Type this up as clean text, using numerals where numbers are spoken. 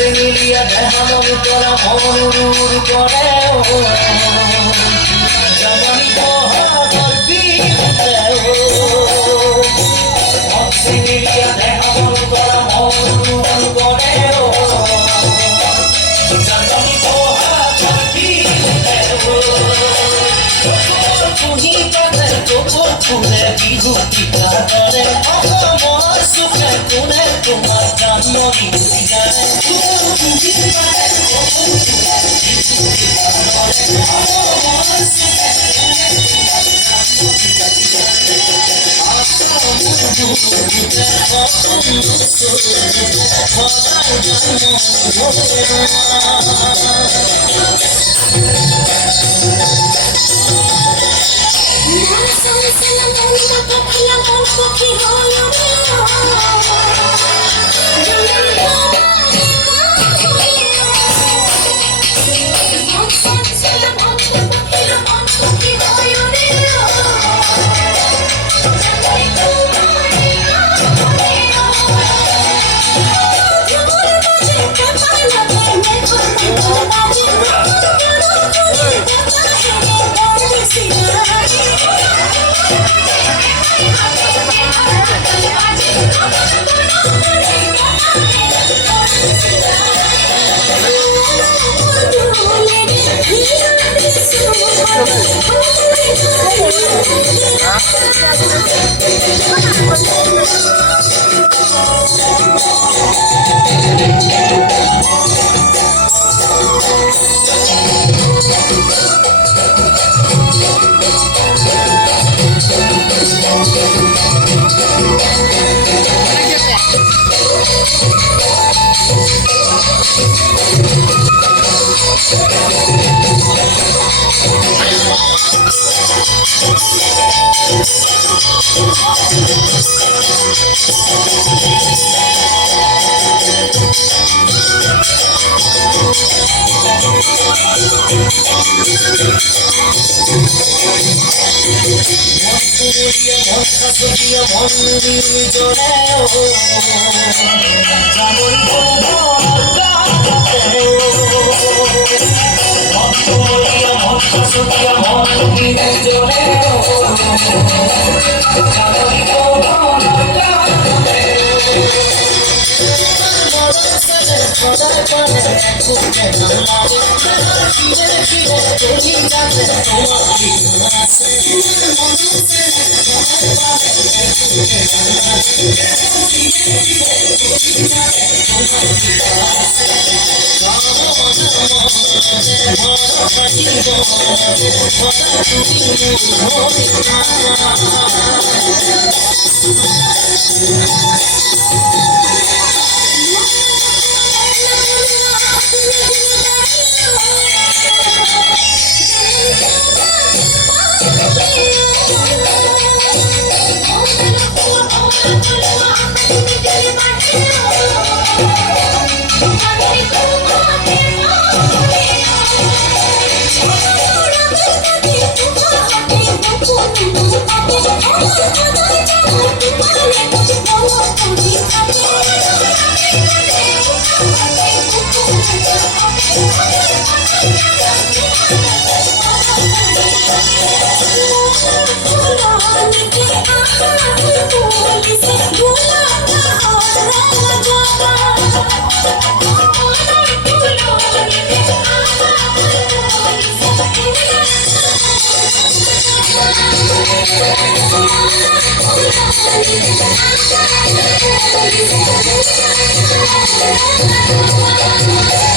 মিলিয়া দেহামন তোরা মনুর করে জননী তোহার বিতে মিলিয়া দেহামন তোরা মনুর করে জননী তোহার বিতে তুমি কাদের গোপন ফুলে বিভূতি কাদরে আমার সুখে কোনে তোমার জন্ম বিভূতি জানে তুমি কাদের গোপন ফুলে বিভূতি কাদরে আমার সুখে কোনে তোমার জন্ম বিভূতি জানে আশা মুখে কখন সুখে খোদার জন্ম হবে Thank you.